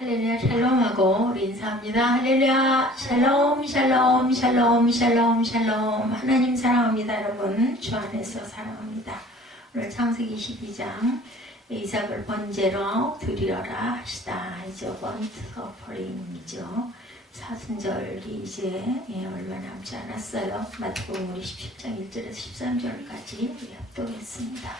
할렐루야 샬롬하고 우리 인사합니다. 할렐루야 샬롬 샬롬 샬롬 샬롬 샬롬. 하나님 사랑합니다. 여러분 주 안에서 사랑합니다. 오늘 창세기 22장 이삭을 번제로 드리려라 하시다. 이제 번트 오퍼링이죠. 사순절이 이제 얼마 남지 않았어요. 마태복음 우리 17장 1절에서 13절까지 합독했습니다.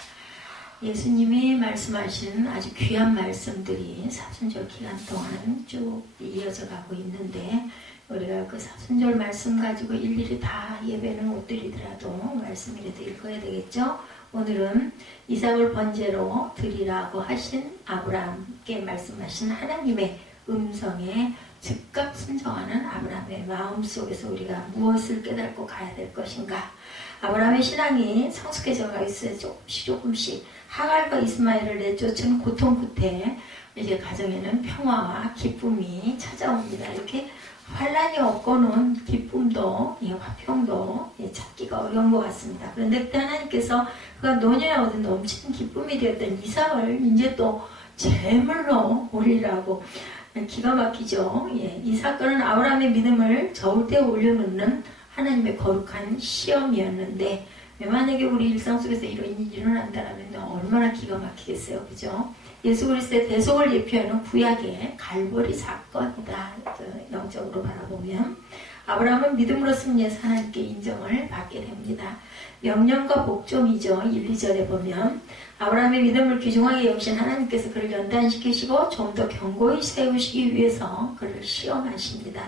예수님이 말씀하신 아주 귀한 말씀들이 사순절 기간 동안 쭉 이어져 가고 있는데, 우리가 그 사순절 말씀 가지고 일일이 다 예배는 못 드리더라도 말씀이라도 읽어야 되겠죠. 오늘은 이삭을 번제로 드리라고 하신 아브라함께 말씀하신 하나님의 음성에 즉각 순종하는 아브라함의 마음속에서 우리가 무엇을 깨닫고 가야 될 것인가. 아브라함의 신앙이 성숙해져 가 있어요. 조금씩 하갈과 이스마엘을 내쫓은 고통 끝에 이제 가정에는 평화와 기쁨이 찾아옵니다. 이렇게 환란이 없고는 기쁨도 화평도 찾기가 어려운 것 같습니다. 그런데 그때 하나님께서 그가 노년에 얻은 넘치는 기쁨이 되었던 이삭을 이제 또 제물로 올리라고. 기가 막히죠. 이 사건은 아브라함의 믿음을 저울대에 올려놓는 하나님의 거룩한 시험이었는데, 만약에 우리 일상 속에서 이런 일이 일어난다면 얼마나 기가 막히겠어요. 그죠? 예수 그리스도의 대속을 예표하는 구약의 갈보리 사건이다. 영적으로 바라보면 아브라함은 믿음으로 승리해서 하나님께 인정을 받게 됩니다. 명령과 복종이죠. 1, 2절에 보면 아브라함의 믿음을 귀중하게 여기신 하나님께서 그를 연단시키시고 좀 더 견고히 세우시기 위해서 그를 시험하십니다.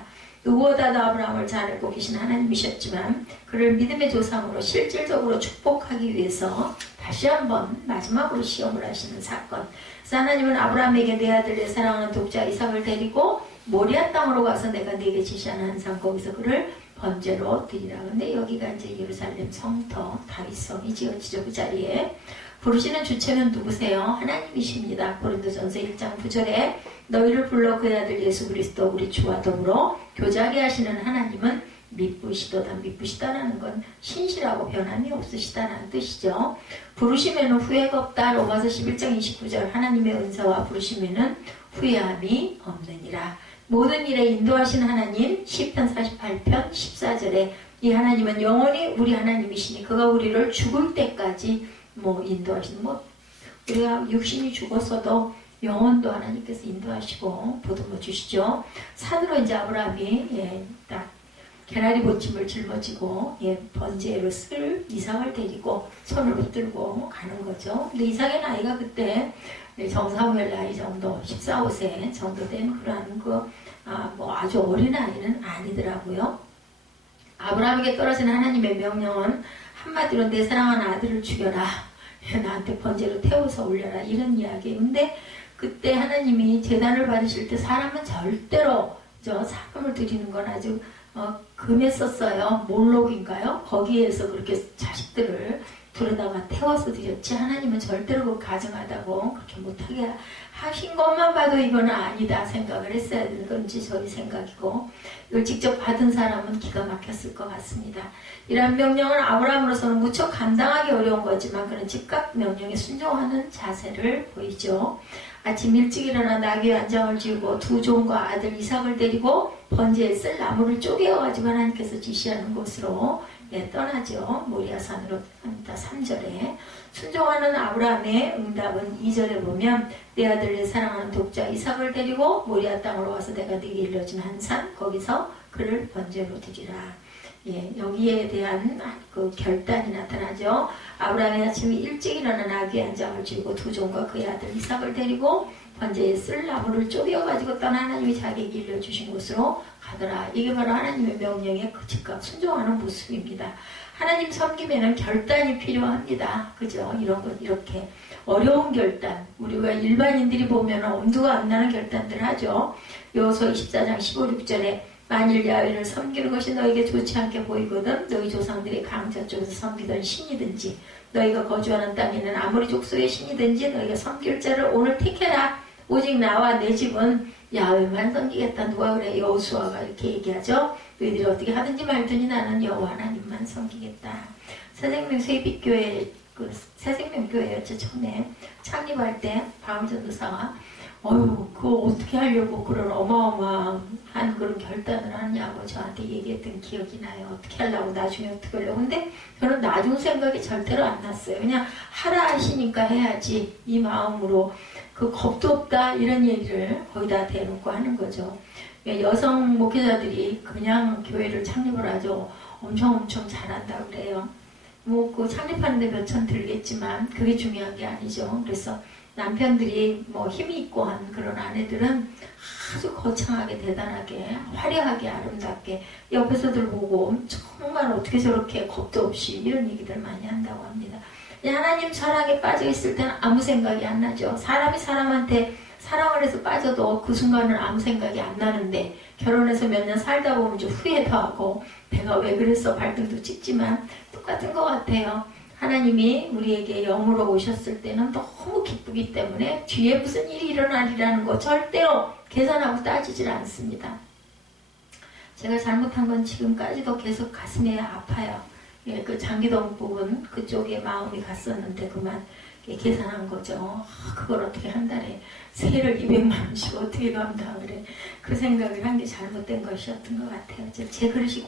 누구보다도 아브라함을 잘 알고 계신 하나님이셨지만 그를 믿음의 조상으로 실질적으로 축복하기 위해서 다시 한번 마지막으로 시험을 하시는 사건. 그래서 하나님은 아브라함에게 내 아들 내 사랑하는 독자 이삭을 데리고 모리아 땅으로 가서 내가 네게 지시하는 한산 거기서 그를 번제로 드리라. 근데 여기가 이제 예루살렘 성터 다윗성이 지어지죠. 그 자리에 부르시는 주체는 누구세요? 하나님이십니다. 고린도전서 1장 9절에 너희를 불러 그의 아들 예수 그리스도 우리 주와 더불어 교제하게 하시는 하나님은 미쁘시도다. 미쁘시다라는 건 신실하고 변함이 없으시다라는 뜻이죠. 부르심에는 후회가 없다. 로마서 11장 29절 하나님의 은사와 부르심에는 후회함이 없느니라. 모든 일에 인도하신 하나님. 시편 48편 14절에 이 하나님은 영원히 우리 하나님이시니 그가 우리를 죽을 때까지 인도하시는, 우리가 육신이 죽었어도 영혼도 하나님께서 인도하시고 보듬어 주시죠. 산으로 이제 아브라함이 딱 개나리 보침을 짊어지고 번제로 쓸 이삭을 데리고 손을 붙들고 가는 거죠. 근데 이삭의 나이가 그때 정사무엘 나이 정도 14, 15세 정도 된 그런 아주 어린 아이는 아니더라고요. 아브라함에게 떨어진 하나님의 명령은 한마디로 내 사랑하는 아들을 죽여라. 나한테 번제로 태워서 올려라. 이런 이야기인데, 그때 하나님이 제단을 받으실 때 사람은 절대로 사람을 드리는 건 아주 금했었어요. 몰록인가요? 거기에서 그렇게 자식들을 불에다가 태워서 드렸지, 하나님은 절대로 그거 가증하다고 그렇게 못하게 하신 것만 봐도 이건 아니다 생각을 했어야 되는 건지 저희 생각이고, 이걸 직접 받은 사람은 기가 막혔을 것 같습니다. 이런 명령은 아브라함으로서는 무척 감당하기 어려운 거지만 그는 즉각 명령에 순종하는 자세를 보이죠. 아침 일찍 일어나 나귀 안장을 지우고 두 종과 아들 이삭을 데리고 번제에 쓸 나무를 쪼개어가지고 하나님께서 지시하는 곳으로 떠나죠. 모리아산으로 합니다. 3절에 순종하는 아브라함의 응답은 2절에 보면 내 아들 내 사랑하는 독자 이삭을 데리고 모리아 땅으로 와서 내가 네게 일러준 한 산 거기서 그를 번제로 드리라. 여기에 대한 그 결단이 나타나죠. 아브라함이 아침에 일찍 일어나 나귀 한 장을 지우고 두 종과 그의 아들 이삭을 데리고 번제에 쓸 나무를 쪼개어가지고 떠나 하나님이 자기에게 일러주신 곳으로 가더라. 이게 바로 하나님의 명령에 즉각 순종하는 모습입니다. 하나님 섬김에는 결단이 필요합니다. 그죠? 이런 것, 이렇게 어려운 결단, 우리가 일반인들이 보면 엄두가 안 나는 결단들을 하죠. 여호수아 24장 15, 16절에 만일 야훼를 섬기는 것이 너에게 좋지 않게 보이거든 너희 조상들이 강자 쪽에서 섬기던 신이든지 너희가 거주하는 땅에 있는 아무리 족속의 신이든지 너희가 섬길 자를 오늘 택해라. 오직 나와 내 집은 야훼만 섬기겠다. 누가 그래? 여호수아가 이렇게 얘기하죠. 너희들이 어떻게 하든지 말든지 나는 여호와 하나님만 섬기겠다. 새생명 세빛교회 새생명교회였죠. 처음에 창립할 때 바울 전도사가 그거 어떻게 하려고 그런 어마어마한 그런 결단을 하냐고 저한테 얘기했던 기억이 나요. 어떻게 하려고, 나중에 어떻게 하려고. 근데 저는 나중 생각이 절대로 안 났어요. 그냥 하라 하시니까 해야지, 이 마음으로. 그 겁도 없다 이런 얘기를 거기다 대놓고 하는 거죠. 여성 목회자들이 그냥 교회를 창립을 하죠. 엄청 잘한다 그래요. 뭐 그 창립하는데 몇 천 들겠지만 그게 중요한 게 아니죠. 그래서 남편들이 뭐 힘이 있고 한 그런 아내들은 아주 거창하게, 대단하게, 화려하게, 아름답게 옆에서들 보고 정말 어떻게 저렇게 겁도 없이 이런 얘기들 많이 한다고 합니다. 하나님 사랑에 빠져 있을 때는 아무 생각이 안 나죠. 사람이 사람한테 사랑을 해서 빠져도 그 순간은 아무 생각이 안 나는데, 결혼해서 몇 년 살다 보면 좀 후회도 하고 내가 왜 그랬어 발등도 찍지만 똑같은 것 같아요. 하나님이 우리에게 영으로 오셨을 때는 너무 기쁘기 때문에 뒤에 무슨 일이 일어나리라는 거 절대로 계산하고 따지질 않습니다. 제가 잘못한 건 지금까지도 계속 가슴에 아파요. 그 장기동 부분 그쪽에 마음이 갔었는데 그만 계산한 거죠. 그걸 어떻게 한 달에 세를 200만 원씩 어떻게 감당을 해. 그 생각을 한 게 잘못된 것이었던 것 같아요. 제 그릇이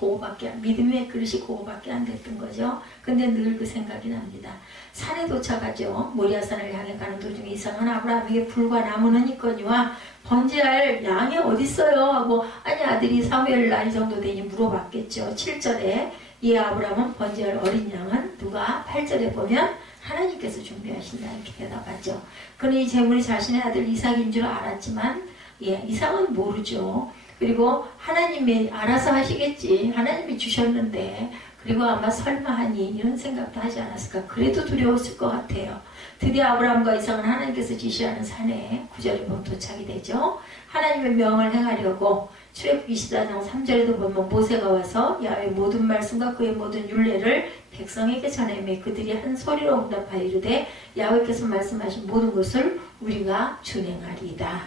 믿음의 그릇이 그거밖에 안 됐던 거죠. 근데 늘 그 생각이 납니다. 산에 도착하죠. 모리아산을 향해 가는 도중에 이상한 아브라함에게 불과 나무는 있거니와 번제할 양이 어딨어요? 하고, 아니 아들이 사무엘 나이 정도 되니 물어봤겠죠. 7절에 이 아브라함은 번제할 어린 양은 누가 8절에 보면 하나님께서 준비하신다 이렇게 대답하죠. 그는 이 제물이 자신의 아들 이삭인 줄 알았지만 이삭은 모르죠. 그리고 하나님이 알아서 하시겠지. 하나님이 주셨는데, 그리고 아마 설마하니 이런 생각도 하지 않았을까. 그래도 두려웠을 것 같아요. 드디어 아브라함과 이삭은 하나님께서 지시하는 산에 9절에 보면 도착이 되죠. 하나님의 명을 행하려고 출애굽기 24장 3절에도 보면 모세가 와서 야훼의 모든 말씀과 그의 모든 율례를 백성에게 전하매 그들이 한 소리로 응답하여 이르되 야훼께서 말씀하신 모든 것을 우리가 준행하리이다.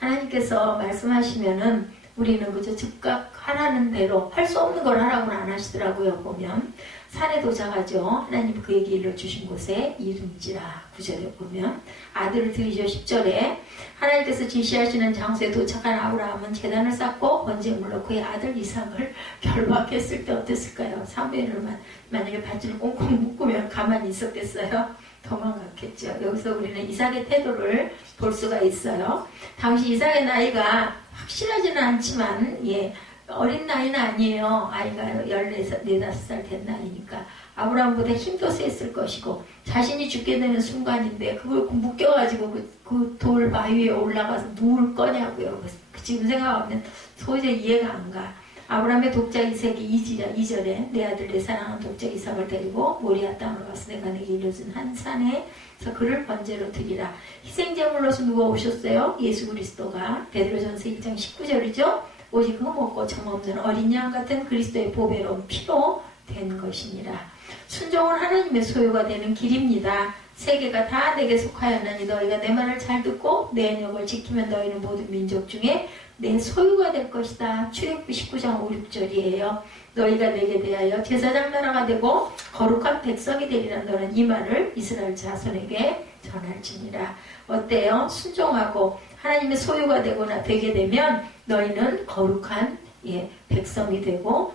하나님께서 말씀하시면은 우리는 그저 즉각 하라는 대로, 할 수 없는 걸 하라고는 안 하시더라고요. 보면 산에 도착하죠. 하나님 그에게 일러주신 곳에 이름지라 9절에 보면 아들을 드리죠. 10절에 하나님께서 지시하시는 장소에 도착한 아브라함은 제단을 쌓고 번제물로 그의 아들 이삭을 결박했을 때 어땠을까요? 사무엘을 만약에 바지를 꽁꽁 묶으면 가만히 있었겠어요? 도망갔겠죠. 여기서 우리는 이삭의 태도를 볼 수가 있어요. 당시 이삭의 나이가 확실하지는 않지만 어린 나이는 아니에요. 아이가 14살 된 나이니까. 아브라함보다 힘도 셌을 것이고 자신이 죽게 되는 순간인데 그걸 묶여가지고 그 돌 바위에 올라가서 누울 거냐고요. 지금 생각하면 도저히 이해가 안 가. 아브라함의 독자 이삭이 2절에 내 아들 내 사랑하는 독자 이삭을 데리고 모리아 땅으로 가서 내가 내게 일러준 한 산에서 그를 번제로 드리라. 희생제물로서 누가 오셨어요? 예수 그리스도가. 베드로전서 1장 19절이죠. 오직 흠없고 정없는 어린 양 같은 그리스도의 보배로운 피로 된 것이니라. 순종은 하나님의 소유가 되는 길입니다. 세계가 다 내게 속하였나니 너희가 내 말을 잘 듣고 내 언약을 지키면 너희는 모든 민족 중에 내 소유가 될 것이다. 출애굽기 19장 5, 6절이에요. 너희가 내게 대하여 제사장 나라가 되고 거룩한 백성이 되리라. 너는 이 말을 이스라엘 자손에게 전할지니라. 어때요? 순종하고 하나님의 소유가 되게 되면 너희는 거룩한 백성이 되고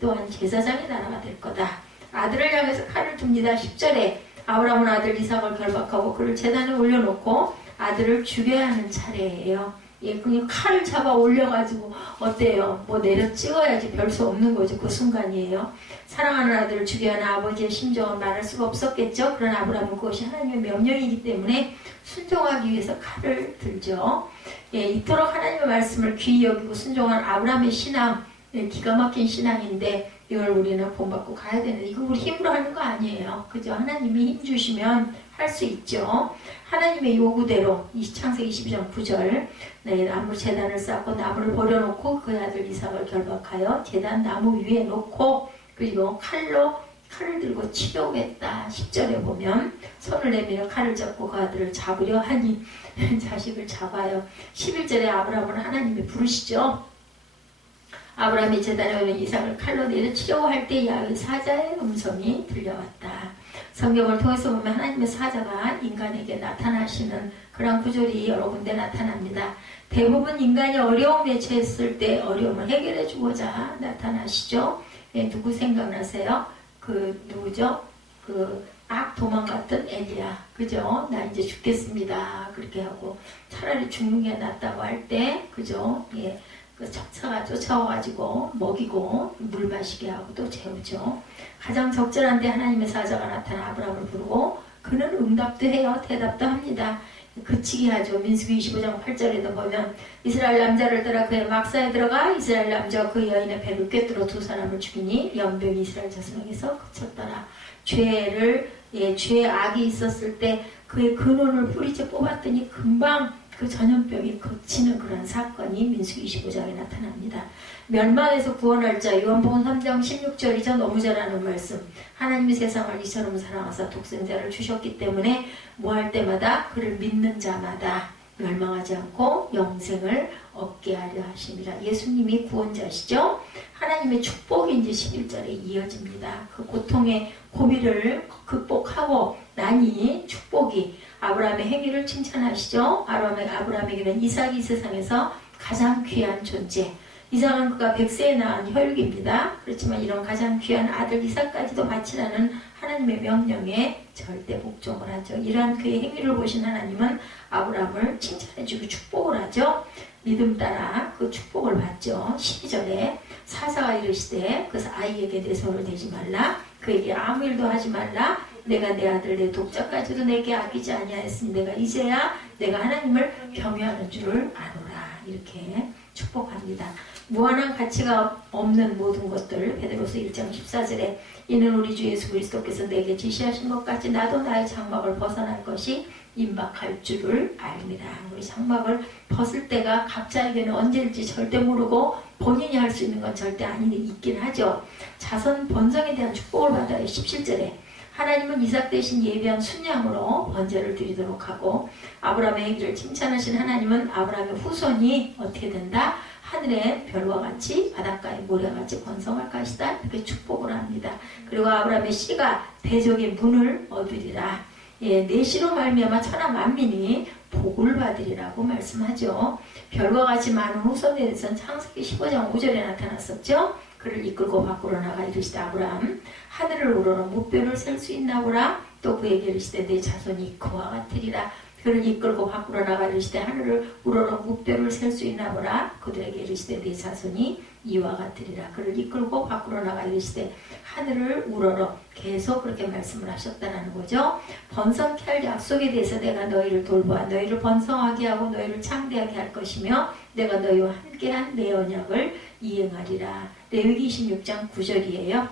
또한 제사장의 나라가 될 거다. 아들을 향해서 칼을 둡니다. 10절에 아브라함은 아들 이삭을 결박하고 그를 제단에 올려놓고 아들을 죽여야 하는 차례예요. 그냥 칼을 잡아 올려가지고 어때요? 뭐 내려 찍어야지 별 수 없는 거죠. 그 순간이에요. 사랑하는 아들을 죽여야 하는 아버지의 심정은 말할 수가 없었겠죠. 그러나 아브라함은 그것이 하나님의 명령이기 때문에 순종하기 위해서 칼을 들죠. 이토록 하나님의 말씀을 귀히 여기고 순종한 아브라함의 신앙, 기가 막힌 신앙인데 이걸 우리는 본받고 가야 되는데 이거 우리 힘으로 하는 거 아니에요. 그죠? 하나님이 힘 주시면 할 수 있죠. 하나님의 요구대로 창세기 22장 9절 나무 제단을 쌓고 나무를 버려놓고 그 아들 이삭을 결박하여 제단 나무 위에 놓고 그리고 칼을 들고 치려겠다. 10절에 보면 손을 내밀어 칼을 잡고 그 아들을 잡으려 하니 자식을 잡아요. 11절에 아브라함은 하나님이 부르시죠. 아브라함이 제단에 오면 이삭을 칼로 내려 치려고 할 때 야훼 사자의 음성이 들려왔다. 성경을 통해서 보면 하나님의 사자가 인간에게 나타나시는 그런 구절이 여러 군데 나타납니다. 대부분 인간이 어려움에 처했을 때 어려움을 해결해 주고자 나타나시죠. 예, 누구 생각나세요? 누구죠? 막 도망갔던 엘리야. 그죠? 나 이제 죽겠습니다. 그렇게 하고 차라리 죽는 게 낫다고 할 때, 그죠? 예. 그 척차가 쫓아와가지고 먹이고 물 마시게 하고 또 재우죠. 가장 적절한 때 하나님의 사자가 나타나 아브라함을 부르고 그는 응답도 해요. 대답도 합니다. 그치게 하죠. 민수기 25장 8절에도 보면 이스라엘 남자를 따라 그의 막사에 들어가 이스라엘 남자와 그 여인의 배를 꿰뚫어 두 사람을 죽이니 연병이 이스라엘 자손에게서 그쳤더라. 죄의 악이 있었을 때 그의 근원을 뿌리째 뽑았더니 금방 그 전염병이 그치는 그런 사건이 민수기 25장에 나타납니다. 멸망에서 구원할 자 요한복음 3장 16절이죠. 너무 잘 아는 말씀. 하나님이 세상을 이처럼 사랑하사 독생자를 주셨기 때문에 뭐 할 때마다 그를 믿는 자마다 멸망하지 않고 영생을 얻게 하려 하심이라. 예수님이 구원자시죠. 하나님의 축복이 이제 11절에 이어집니다. 그 고통의 고비를 극복하고 나니 축복이 아브라함의 행위를 칭찬하시죠. 아브라함에게는 이삭이 세상에서 가장 귀한 존재. 이삭은 그가 100세에 낳은 혈육입니다. 그렇지만 이런 가장 귀한 아들 이삭까지도 바치라는 하나님의 명령에 절대 복종을 하죠. 이러한 그의 행위를 보신 하나님은 아브라함을 칭찬해주고 축복을 하죠. 믿음 따라 그 축복을 받죠. 12절에 사자가 이르시되 그 아이에게 내 손을 대지 말라. 그에게 아무 일도 하지 말라. 내가 내 아들 내 독자까지도 내게 아끼지 아니하였으니 내가 이제야 내가 하나님을 경외하는 줄을 아노라. 이렇게 축복합니다. 무한한 가치가 없는 모든 것들 베드로서 1장 14절에 이는 우리 주 예수 그리스도께서 내게 지시하신 것 같이 나도 나의 장막을 벗어날 것이 임박할 줄을 알미라. 우리 장막을 벗을 때가 각자에게는 언제일지 절대 모르고 본인이 할 수 있는 건 절대 아닌데 있긴 하죠. 자손 번성에 대한 축복을 받아요. 17절에 하나님은 이삭 대신 예비한 순양으로 번제를 드리도록 하고 아브라함의 행위를 칭찬하신 하나님은 아브라함의 후손이 어떻게 된다? 하늘의 별과 같이 바닷가의 모래같이 번성할 것이다. 이렇게 축복을 합니다. 그리고 아브라함의 씨가 대적의 문을 얻으리라. 예, 내 씨로 말미암아 천하 만민이 복을 받으리라고 말씀하죠. 별과 같이 많은 후손에 대해서는 창세기 15장 5절에 나타났었죠. 그를 이끌고 밖으로 나가 이르시되 아브라함 하늘을 우러러 무뼈를 셀 수 있나 보라. 또 그에게 이르시되 내 자손이 그와 같으리라. 그를 이끌고 밖으로 나가 이르시되 하늘을 우러러 무뼈를 셀 수 있나 보라. 그들에게 이르시되 내 자손이 이와 같으리라. 그를 이끌고 밖으로 나가 이르시되 하늘을 우러러 계속 그렇게 말씀을 하셨다는 거죠. 번성케 할 약속에 대해서 내가 너희를 돌보아 너희를 번성하게 하고 너희를 창대하게 할 것이며 내가 너희와 함께한 내 언약을 이행하리라. 레위기 26장 9절이에요.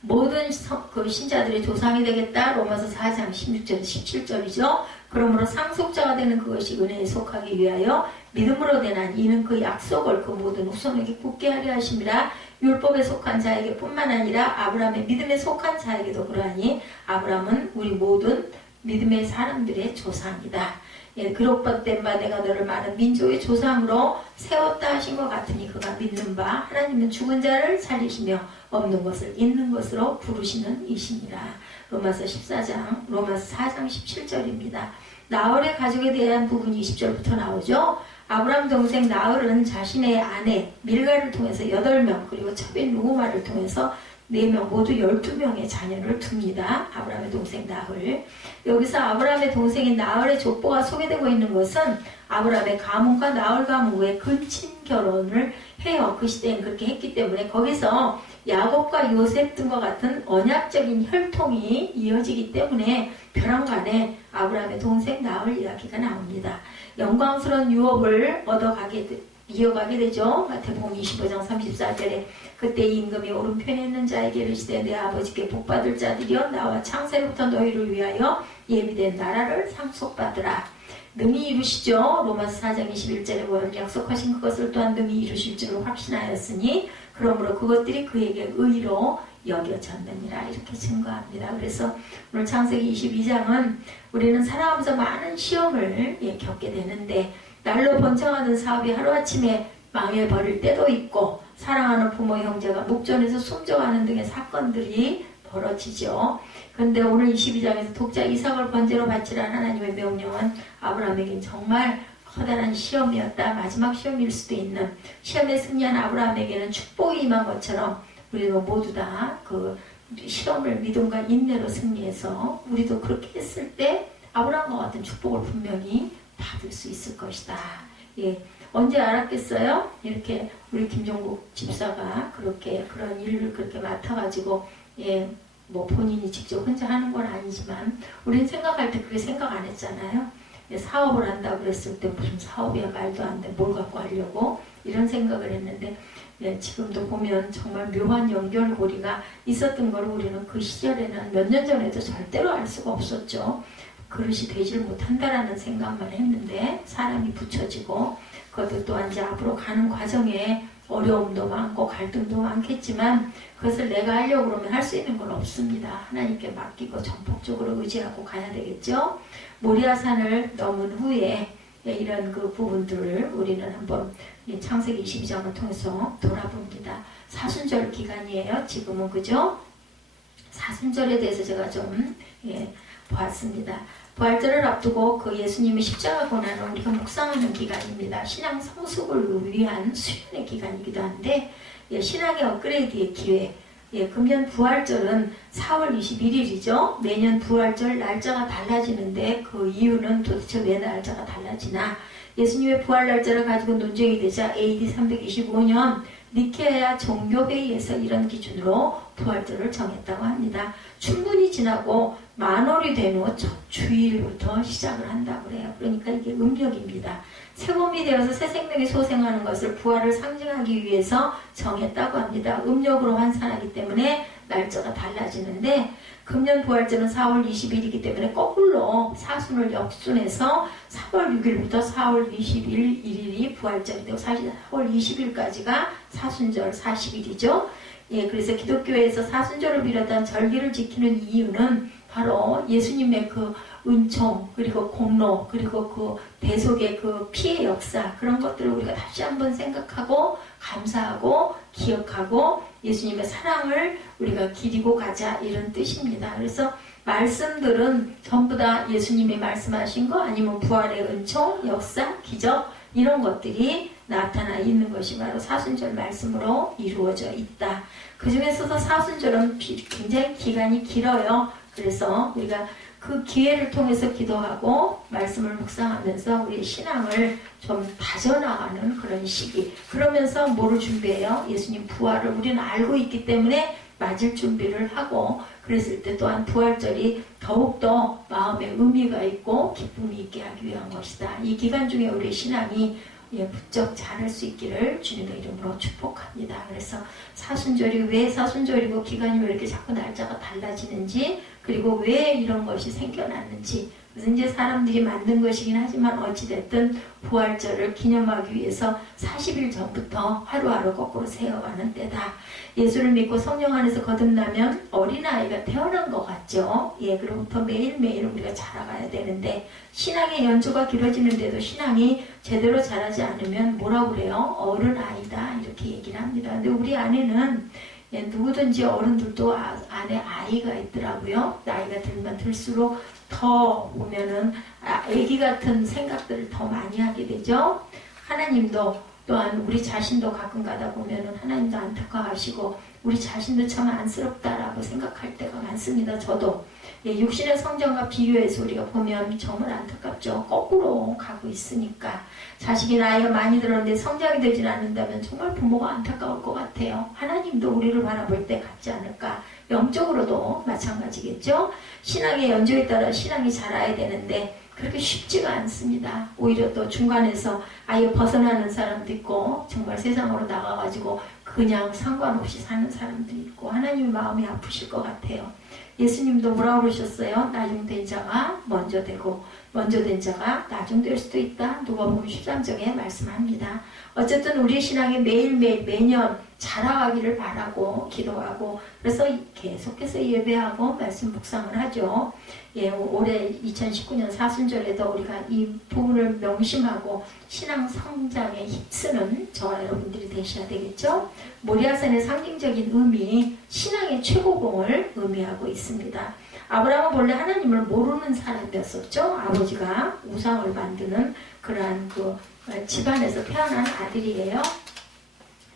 모든 그 신자들의 조상이 되겠다. 로마서 4장 16절 17절이죠. 그러므로 상속자가 되는 그것이 은혜에 속하기 위하여 믿음으로 되나니 이는 그 약속을 그 모든 후손에게 굳게 하려 하심이라. 율법에 속한 자에게 뿐만 아니라 아브라함의 믿음에 속한 자에게도 그러하니 아브라함은 우리 모든 믿음의 사람들의 조상이다. 예, 그릇된 바 내가 너를 많은 민족의 조상으로 세웠다 하신 것 같으니 그가 믿는 바 하나님은 죽은 자를 살리시며 없는 것을 있는 것으로 부르시는 이시니라. 로마서 4장 17절입니다. 나홀의 가족에 대한 부분이 20절부터 나오죠. 아브라함 동생 나홀은 자신의 아내 밀가를 통해서 8명 그리고 첩인 루후마를 통해서 4명 모두 12명의 자녀를 둡니다. 아브라함의 동생 나홀. 여기서 아브라함의 동생인 나홀의 족보가 소개되고 있는 것은 아브라함의 가문과 나홀 가문의 근친 결혼을 해요. 그 시대엔 그렇게 했기 때문에 거기서 야곱과 요셉 등과 같은 언약적인 혈통이 이어지기 때문에 벼랑간에 아브라함의 동생 나홀 이야기가 나옵니다. 영광스러운 유업을 이어가게 되죠. 마태복음 25장 34절에 그때 임금이 오른편에 있는 자에게 이르시되 내 아버지께 복받을 자들이여 나와 창세로부터 너희를 위하여 예비된 나라를 상속받으라. 능히 이루시죠. 로마서 4장 21절에 보면 약속하신 그것을 또한 능히 이루실 줄을 확신하였으니 그러므로 그것들이 그에게 의로 여겨졌느니라. 이렇게 증거합니다. 그래서 오늘 창세기 22장은 우리는 살아가면서 많은 시험을 겪게 되는데 날로 번창하던 사업이 하루아침에 망해버릴 때도 있고 사랑하는 부모 형제가 목전에서 숨져가는 등의 사건들이 벌어지죠. 그런데 오늘 22장에서 독자 이삭을 번제로 바치라는 하나님의 명령은 아브라함에겐 정말 커다란 시험이었다. 마지막 시험일 수도 있는, 시험에 승리한 아브라함에게는 축복이 임한 것처럼 우리도 모두 다 그 시험을 믿음과 인내로 승리해서 우리도 그렇게 했을 때 아브라함과 같은 축복을 분명히 받을 수 있을 것이다. 예. 언제 알았겠어요? 이렇게 우리 김종국 집사가 그렇게 그런 일을 그렇게 맡아가지고, 예, 뭐 본인이 직접 혼자 하는 건 아니지만 우리는 생각할 때 그렇게 생각 안 했잖아요. 예, 사업을 한다고 그랬을 때 무슨 사업이야, 말도 안 돼, 뭘 갖고 하려고, 이런 생각을 했는데, 예, 지금도 보면 정말 묘한 연결고리가 있었던 걸 우리는 그 시절에는 몇 년 전에도 절대로 알 수가 없었죠. 그릇이 되질 못한다라는 생각만 했는데 사람이 붙여지고, 그것도 또한 이제 앞으로 가는 과정에 어려움도 많고 갈등도 많겠지만 그것을 내가 하려고 그러면 할 수 있는 건 없습니다. 하나님께 맡기고 전폭적으로 의지하고 가야 되겠죠. 모리아산을 넘은 후에 이런 그 부분들을 우리는 한번 창세기 22장을 통해서 돌아봅니다. 사순절 기간이에요. 지금은, 그죠? 사순절에 대해서 제가 좀 보았습니다. 부활절을 앞두고 그 예수님이 십자가 고난을 우리가 묵상하는 기간입니다. 신앙 성숙을 위한 수련의 기간이기도 한데, 신앙의 업그레이드의 기회. 금년 부활절은 4월 21일이죠. 매년 부활절 날짜가 달라지는데 그 이유는 도대체 왜 날짜가 달라지나? 예수님의 부활 날짜를 가지고 논쟁이 되자 AD 325년 니케아 종교회의에서 이런 기준으로 부활절을 정했다고 합니다. 충분히 지나고 만월이 된 후 첫 주일부터 시작을 한다고 그래요. 그러니까 이게 음력입니다. 새 몸이 되어서 새 생명이 소생하는 것을 부활을 상징하기 위해서 정했다고 합니다. 음력으로 환산하기 때문에 날짜가 달라지는데, 금년 부활절은 4월 20일이기 때문에 거꾸로 사순을 역순해서 3월 6일부터 4월 21일이 부활절이 되고 사실 4월 20일까지가 사순절 40일이죠. 예, 그래서 기독교에서 사순절을 비롯한 절기를 지키는 이유는 바로 예수님의 그 은총, 그리고 공로, 그리고 그 대속의 그 피의 역사, 그런 것들을 우리가 다시 한번 생각하고 감사하고 기억하고 예수님의 사랑을 우리가 기리고 가자, 이런 뜻입니다. 그래서 말씀들은 전부 다 예수님이 말씀하신 거, 아니면 부활의 은총, 역사, 기적, 이런 것들이 나타나 있는 것이 바로 사순절 말씀으로 이루어져 있다. 그 중에서도 사순절은 굉장히 기간이 길어요. 그래서 우리가 그 기회를 통해서 기도하고 말씀을 묵상하면서 우리의 신앙을 좀 다져나가는 그런 시기. 그러면서 뭐를 준비해요? 예수님 부활을 우리는 알고 있기 때문에 맞을 준비를 하고, 그랬을 때 또한 부활절이 더욱더 마음에 의미가 있고 기쁨이 있게 하기 위한 것이다. 이 기간 중에 우리의 신앙이 부쩍 자랄 수 있기를 주님의 이름으로 축복합니다. 그래서 사순절이 왜 사순절이고 기간이 왜 이렇게 자꾸 날짜가 달라지는지, 그리고 왜 이런 것이 생겨났는지, 그래서 이제 사람들이 만든 것이긴 하지만 어찌됐든 부활절을 기념하기 위해서 40일 전부터 하루하루 거꾸로 세어가는 때다. 예수를 믿고 성령 안에서 거듭나면 어린아이가 태어난 것 같죠. 그로부터 매일매일 우리가 자라가야 되는데, 신앙의 연주가 길어지는데도 신앙이 제대로 자라지 않으면 뭐라고 그래요? 어른아이다, 이렇게 얘기를 합니다. 근데 우리 안에는 누구든지 어른들도 안에 아이가 있더라고요. 나이가 들면 들수록 더 보면은 아기 같은 생각들을 더 많이 하게 되죠. 하나님도 또한 우리 자신도 가끔 가다 보면은 하나님도 안타까워하시고 우리 자신도 참 안쓰럽다라고 생각할 때가 많습니다. 저도 육신의 성장과 비교해서 우리가 보면 정말 안타깝죠. 거꾸로 가고 있으니까. 자식이 나이가 많이 들었는데 성장이 되진 않는다면 정말 부모가 안타까울 것 같아요. 하나님도 우리를 바라볼 때 같지 않을까. 영적으로도 마찬가지겠죠. 신앙의 연조에 따라 신앙이 자라야 되는데 그렇게 쉽지가 않습니다. 오히려 또 중간에서 아예 벗어나는 사람도 있고, 정말 세상으로 나가가지고 그냥 상관없이 사는 사람도 있고, 하나님의 마음이 아프실 것 같아요. 예수님도 뭐라고 그러셨어요? 나중된 자가 먼저 되고 먼저 된 자가 나중 될 수도 있다. 누가복음 13장에 말씀합니다. 어쨌든 우리 신앙이 매일매일 매년 자라가기를 바라고 기도하고 그래서 계속해서 예배하고 말씀 묵상을 하죠. 예, 올해 2019년 사순절에도 우리가 이 부분을 명심하고 신앙 성장에 힘쓰는 저와 여러분들이 되셔야 되겠죠. 모리아산의 상징적인 의미, 신앙의 최고봉을 의미하고 있습니다. 아브라함은 본래 하나님을 모르는 사람이었었죠. 아버지가 우상을 만드는 그러한 그 집안에서 태어난 아들이에요.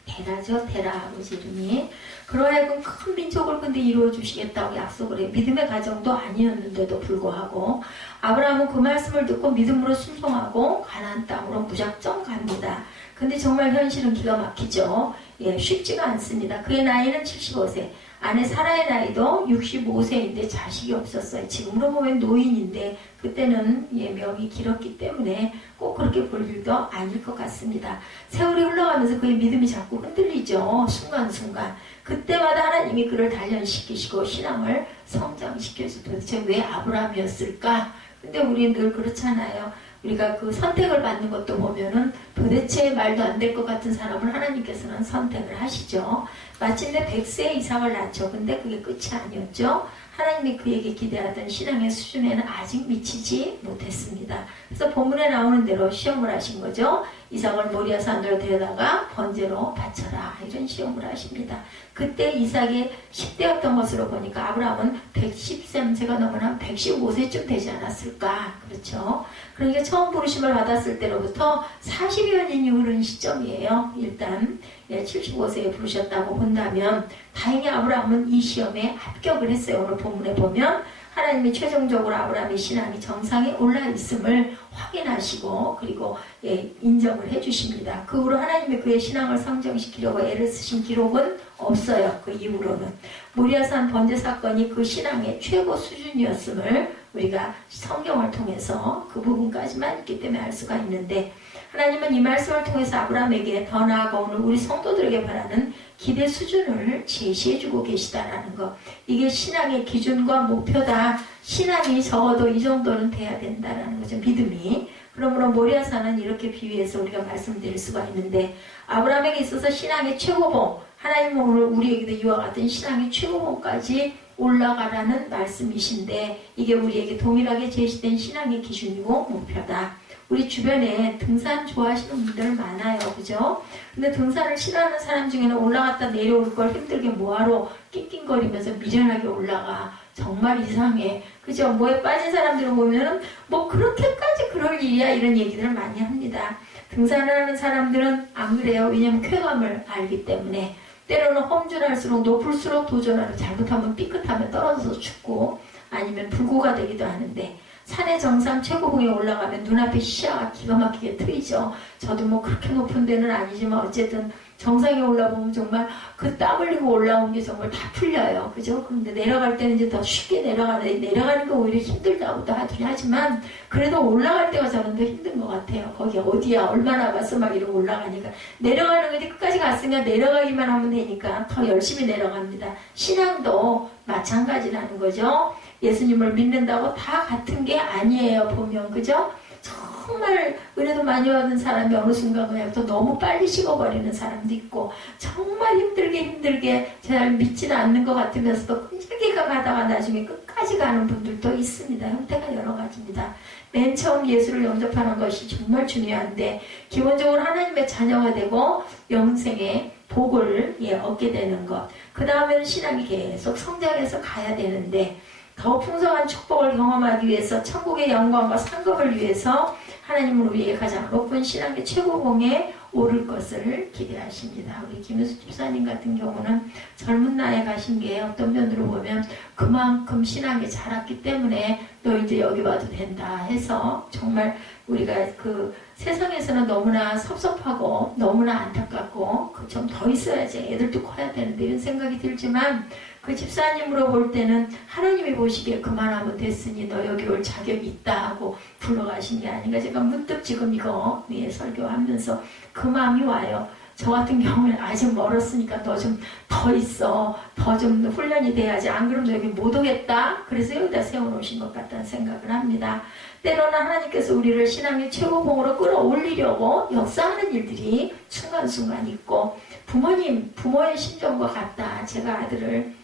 테라죠. 테라 아버지 이름이. 그러하여금 큰 민족을 근데 이루어주시겠다고 약속을 해요. 믿음의 가정도 아니었는데도 불구하고 아브라함은 그 말씀을 듣고 믿음으로 순종하고 가나안 땅으로 무작정 갑니다. 근데 정말 현실은 기가 막히죠. 예, 쉽지가 않습니다. 그의 나이는 75세. 아내 사라의 나이도 65세인데 자식이 없었어요. 지금으로 보면 노인인데 그때는 예, 명이 길었기 때문에 꼭 그렇게 볼 일도 아닐 것 같습니다. 세월이 흘러가면서 그의 믿음이 자꾸 흔들리죠. 순간순간. 그때마다 하나님이 그를 단련시키시고 신앙을 성장시켜서 도대체 왜 아브라함이었을까? 근데 우리는 늘 그렇잖아요. 우리가 그 선택을 받는 것도 보면은 도대체 말도 안 될 것 같은 사람을 하나님께서는 선택을 하시죠. 마침내 100세에 이삭을 낳죠. 근데 그게 끝이 아니었죠. 하나님이 그에게 기대하던 신앙의 수준에는 아직 미치지 못했습니다. 그래서 본문에 나오는 대로 시험을 하신 거죠. 이삭을 모리아 산으로 데려다가 번제로 바쳐라. 이런 시험을 하십니다. 그때 이삭이 10대였던 것으로 보니까 아브라함은 113세가 넘은 한 115세쯤 되지 않았을까. 그렇죠. 그러니까 처음 부르심을 받았을 때로부터 40여 년이 흐른 시점이에요. 일단 75세에 부르셨다고 본다면 다행히 아브라함은 이 시험에 합격을 했어요. 오늘 본문에 보면 하나님이 최종적으로 아브라함의 신앙이 정상에 올라 있음을 확인하시고 그리고 인정을 해주십니다. 그 후로 하나님이 그의 신앙을 성장시키려고 애를 쓰신 기록은 없어요. 그 이후로는 모리아산 번제 사건이 그 신앙의 최고 수준이었음을 우리가 성경을 통해서 그 부분까지만 있기 때문에 알 수가 있는데 하나님은 이 말씀을 통해서 아브라함에게 더 나아가 오늘 우리 성도들에게 바라는 기대 수준을 제시해주고 계시다라는 것. 이게 신앙의 기준과 목표다. 신앙이 적어도 이 정도는 돼야 된다라는 거죠. 믿음이. 그러므로 모리아산은 이렇게 비유해서 우리가 말씀드릴 수가 있는데 아브라함에게 있어서 신앙의 최고봉, 하나님은 오늘 우리에게도 이와 같은 신앙의 최고봉까지 올라가라는 말씀이신데 이게 우리에게 동일하게 제시된 신앙의 기준이고 목표다. 우리 주변에 등산 좋아하시는 분들 많아요. 그죠? 근데 등산을 싫어하는 사람 중에는 올라갔다 내려올 걸 힘들게 뭐하러 낑낑거리면서 미련하게 올라가. 정말 이상해. 그죠? 뭐에 빠진 사람들을 보면은 뭐 그렇게까지 그럴 일이야 이런 얘기들을 많이 합니다. 등산을 하는 사람들은 안 그래요. 왜냐면 쾌감을 알기 때문에. 때로는 험준할수록 높을수록 도전하는 잘못하면 삐끗하면 떨어져서 죽고 아니면 불구가 되기도 하는데 산의 정상 최고봉에 올라가면 눈앞에 시야가 기가 막히게 트이죠. 저도 뭐 그렇게 높은 데는 아니지만 어쨌든 정상에 올라보면 정말 그 땀 흘리고 올라온 게 정말 다 풀려요. 그죠? 그런데 내려갈 때는 이제 더 쉽게 내려가는 게 오히려 힘들다고도 하지만 그래도 올라갈 때가 저는 더 힘든 것 같아요. 거기 어디야? 얼마나 봤어? 막 이러고 올라가니까. 내려가는 거지 끝까지 갔으면 내려가기만 하면 되니까 더 열심히 내려갑니다. 신앙도 마찬가지라는 거죠. 예수님을 믿는다고 다 같은 게 아니에요. 보면. 그죠? 정말 은혜도 많이 받은 사람이 어느 순간 그냥부터 너무 빨리 식어버리는 사람도 있고 정말 힘들게 잘 믿지는 않는 것 같으면서도 끈질기게 가다가 나중에 끝까지 가는 분들도 있습니다. 형태가 여러 가지입니다. 맨 처음 예수를 영접하는 것이 정말 중요한데 기본적으로 하나님의 자녀가 되고 영생의 복을 얻게 되는 것. 그 다음에는 신앙이 계속 성장해서 가야 되는데 더 풍성한 축복을 경험하기 위해서 천국의 영광과 상급을 위해서 하나님은 우리의 가장 높은 신앙의 최고봉에 오를 것을 기대하십니다. 우리 김효수 집사님 같은 경우는 젊은 나이에 가신 게 어떤 면으로 보면 그만큼 신앙이 자랐기 때문에 너 이제 여기 와도 된다 해서 정말 우리가 그 세상에서는 너무나 섭섭하고 너무나 안타깝고 그 좀 더 있어야지 애들도 커야 되는데 이런 생각이 들지만 그 집사님으로 볼 때는 하나님이 보시기에 그만하면 됐으니 너 여기 올 자격이 있다 하고 불러가신 게 아닌가. 제가 문득 지금 이거 위에 설교하면서 그 마음이 와요. 저 같은 경우는 아직 멀었으니까 너 좀 더 있어. 더 좀 훈련이 돼야지. 안 그러면 너 여기 못 오겠다. 그래서 여기다 세워놓으신 것 같다는 생각을 합니다. 때로는 하나님께서 우리를 신앙의 최고봉으로 끌어올리려고 역사하는 일들이 순간순간 있고, 부모의 심정과 같다. 제가 아들을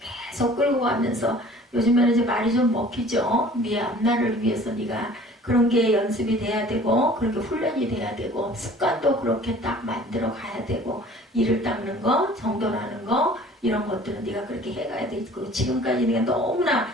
계속 끌고 가면서 요즘에는 이제 말이 좀 먹히죠. 네 앞날을 위해서 네가 그런 게 연습이 돼야 되고, 그렇게 훈련이 돼야 되고, 습관도 그렇게 딱 만들어 가야 되고, 이를 닦는 거, 정돈하는 거, 이런 것들은 네가 그렇게 해가야 되고, 지금까지 네가 너무나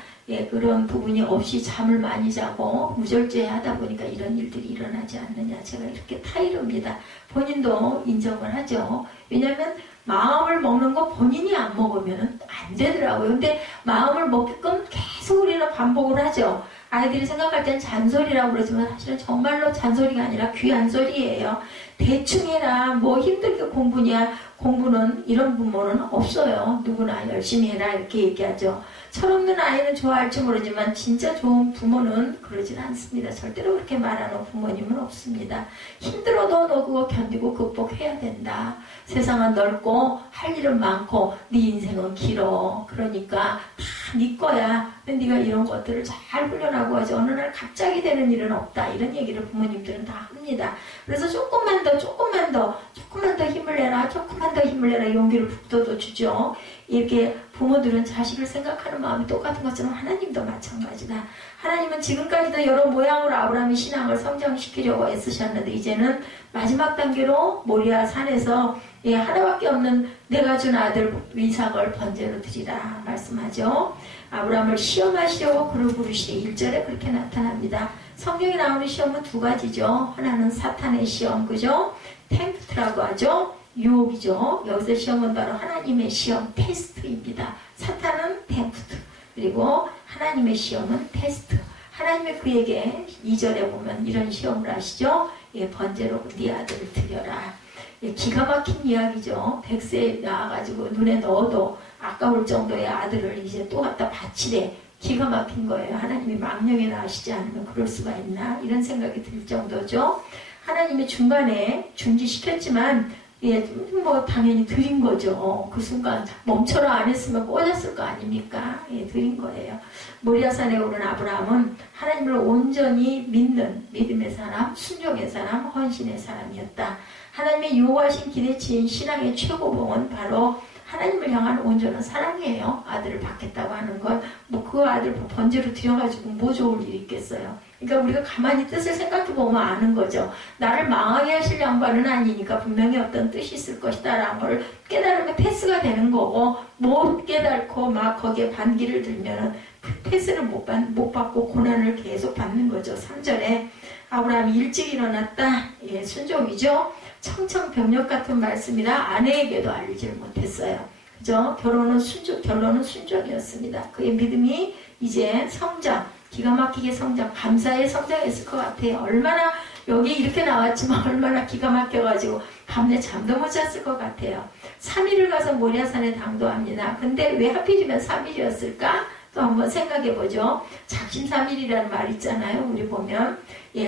그런 부분이 없이 잠을 많이 자고 무절제 하다 보니까 이런 일들이 일어나지 않느냐. 제가 이렇게 타이릅니다. 본인도 인정을 하죠. 왜냐하면 마음을 먹는 거 본인이 안 먹으면 안 되더라고요. 근데 마음을 먹게끔 계속 우리는 반복을 하죠. 아이들이 생각할 땐 잔소리라고 그러지만 사실은 정말로 잔소리가 아니라 귀한 소리예요. 대충 해라. 뭐 힘들게 공부냐. 공부는 이런 부모는 없어요. 누구나 열심히 해라 이렇게 얘기하죠. 철없는 아이는 좋아할지 모르지만 진짜 좋은 부모는 그러진 않습니다. 절대로 그렇게 말하는 부모님은 없습니다. 힘들어도 너 그거 견디고 극복해야 된다. 세상은 넓고 할 일은 많고 네 인생은 길어. 그러니까 다 네 거야. 근데 네가 이런 것들을 잘 훈련하고 하지. 어느 날 갑자기 되는 일은 없다. 이런 얘기를 부모님들은 다 합니다. 그래서 조금만 더 힘을 내라. 조금만 더 힘을 내라. 용기를 북돋워 주죠. 이렇게 부모들은 자식을 생각하는 마음이 똑같은 것처럼 하나님도 마찬가지다. 하나님은 지금까지도 여러 모양으로 아브라함의 신앙을 성장시키려고 애쓰셨는데 이제는 마지막 단계로 모리아 산에서 하나밖에 없는 내가 준 아들 이삭을 번제로 드리라 말씀하죠. 아브라함을 시험하시려고 그를 부르시되 1절에 그렇게 나타납니다. 성경에 나오는 시험은 두 가지죠. 하나는 사탄의 시험, 그죠? 템프트라고 하죠. 유혹이죠. 여기서 시험은 바로 하나님의 시험, 테스트입니다. 사탄은 템프트, 그리고 하나님의 시험은 테스트. 하나님의 그에게 2절에 보면 이런 시험을 하시죠. 번제로 네 아들을 드려라. 기가 막힌 이야기죠. 100세에 나와가지고 눈에 넣어도 아까울 정도의 아들을 이제 또 갖다 바치래. 기가 막힌 거예요. 하나님이 망령에 나시지 않으면 그럴 수가 있나? 이런 생각이 들 정도죠. 하나님이 중간에 중지시켰지만 뭐 당연히 드린 거죠. 그 순간 멈춰라 안 했으면 꽂았을 거 아닙니까? 드린 거예요. 모리아산에 오른 아브라함은 하나님을 온전히 믿는 믿음의 사람, 순종의 사람, 헌신의 사람이었다. 하나님의 요구하신 기대치인 신앙의 최고봉은 바로 하나님을 향한 온전한 사랑이에요. 아들을 받겠다고 하는 건 뭐 그 아들 번제로 드려가지고 뭐 좋을 일이 있겠어요. 그러니까 우리가 가만히 뜻을 생각해보면 아는 거죠. 나를 망하게 하실 양반은 아니니까 분명히 어떤 뜻이 있을 것이다 라는 걸 깨달으면 패스가 되는 거고, 못 깨달고 막 거기에 반기를 들면은 패스를 못 받고 고난을 계속 받는 거죠. 3절에 아브라함이 일찍 일어났다. 순종이죠. 청청병력 같은 말씀이라 아내에게도 알리지를 못했어요. 그죠? 결론은 순종이었습니다. 그의 믿음이 이제 성장, 기가 막히게 성장, 감사의 성장했을 것 같아요. 얼마나 여기 이렇게 나왔지만 얼마나 기가 막혀가지고 밤새 잠도 못 잤을 것 같아요. 3일을 가서 모리아산에 당도합니다. 근데 왜 하필이면 3일이었을까? 또 한번 생각해보죠. 작심삼일이라는 말 있잖아요. 우리 보면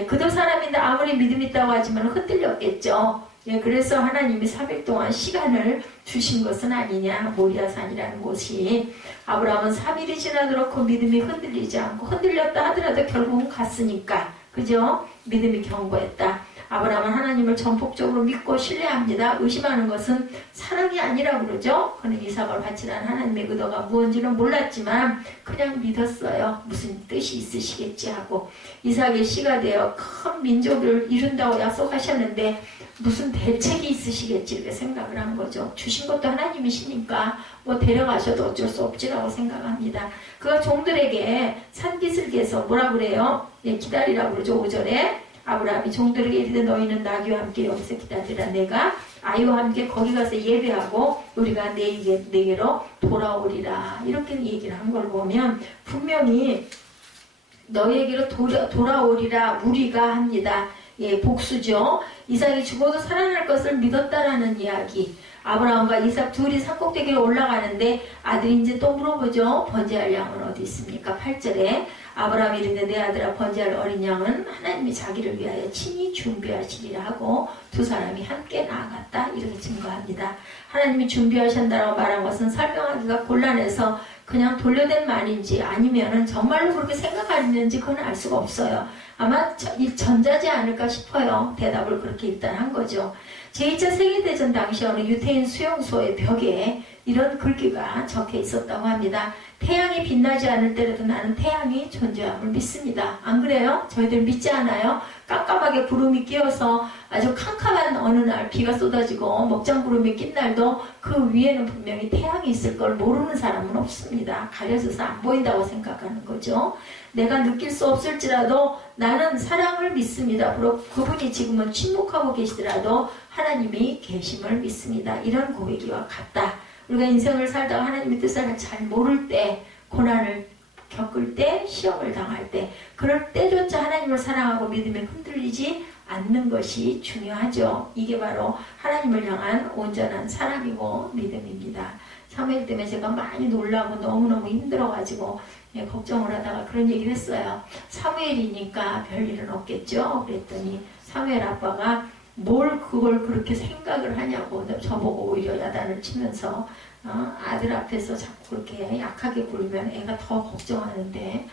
그도 사람인데 아무리 믿음 있다고 하지만 흔들렸겠죠. 그래서 하나님이 3일 동안 시간을 주신 것은 아니냐. 모리아산이라는 곳이. 아브라함은 3일이 지나도록 그 믿음이 흔들리지 않고, 흔들렸다 하더라도 결국은 갔으니까, 그죠? 믿음이 견고했다. 아브라함은 하나님을 전폭적으로 믿고 신뢰합니다. 의심하는 것은 사랑이 아니라고 그러죠. 그는 이삭을 바치라는 하나님의 의도가 무엇인지는 몰랐지만 그냥 믿었어요. 무슨 뜻이 있으시겠지 하고. 이삭의 씨가 되어 큰 민족을 이룬다고 약속하셨는데 무슨 대책이 있으시겠지 이렇게 생각을 한 거죠. 주신 것도 하나님이시니까 뭐 데려가셔도 어쩔 수 없지라고 생각합니다. 그가 종들에게 산기슭에서 뭐라 그래요? 기다리라고 그러죠. 5절에 아브라함이 종들에게 이르되 너희는 나귀와 함께 여기서 기다리라. 내가 아이와 함께 거기 가서 예배하고 우리가 내게로 돌아오리라. 이렇게 얘기를 한 걸 보면 분명히 너희에게로 돌아오리라 우리가 합니다. 복수죠. 이삭이 죽어도 살아날 것을 믿었다라는 이야기. 아브라함과 이삭 둘이 산꼭대기에 올라가는데 아들이 이제 또 물어보죠. 번제할 양은 어디 있습니까? 8절에 아브라함이 이르되 내 아들아 번제할 어린 양은 하나님이 자기를 위하여 친히 준비하시리라 하고 두 사람이 함께 나아갔다. 이렇게 증거합니다. 하나님이 준비하신다라고 말한 것은 설명하기가 곤란해서 그냥 돌려댄 말인지 아니면은 정말로 그렇게 생각하는지 그건 알 수가 없어요. 아마 전자지 않을까 싶어요. 대답을 그렇게 일단 한 거죠. 제2차 세계대전 당시 어느 유태인 수용소의 벽에 이런 글귀가 적혀 있었다고 합니다. 태양이 빛나지 않을 때라도 나는 태양이 존재함을 믿습니다. 안 그래요? 저희들 믿지 않아요? 깜깜하게 구름이 끼어서 아주 캄캄한 어느 날 비가 쏟아지고 먹장구름이 낀 날도 그 위에는 분명히 태양이 있을 걸 모르는 사람은 없습니다. 가려져서 안 보인다고 생각하는 거죠. 내가 느낄 수 없을지라도 나는 사랑을 믿습니다. 그분이 지금은 침묵하고 계시더라도 하나님이 계심을 믿습니다. 이런 고백이와 같다. 우리가 인생을 살다가 하나님의 뜻을 잘 모를 때, 고난을 겪을 때, 시험을 당할 때, 그럴 때조차 하나님을 사랑하고 믿음에 흔들리지 않는 것이 중요하죠. 이게 바로 하나님을 향한 온전한 사랑이고 믿음입니다. 사무엘 때문에 제가 많이 놀라고 너무너무 힘들어가지고 걱정을 하다가 그런 얘기를 했어요. 사무엘이니까 별일은 없겠죠? 그랬더니 사무엘 아빠가 뭘 그걸 그렇게 생각을 하냐고 저보고 오히려 야단을 치면서 아들 앞에서 자꾸 그렇게 약하게 굴면 애가 더 걱정하는데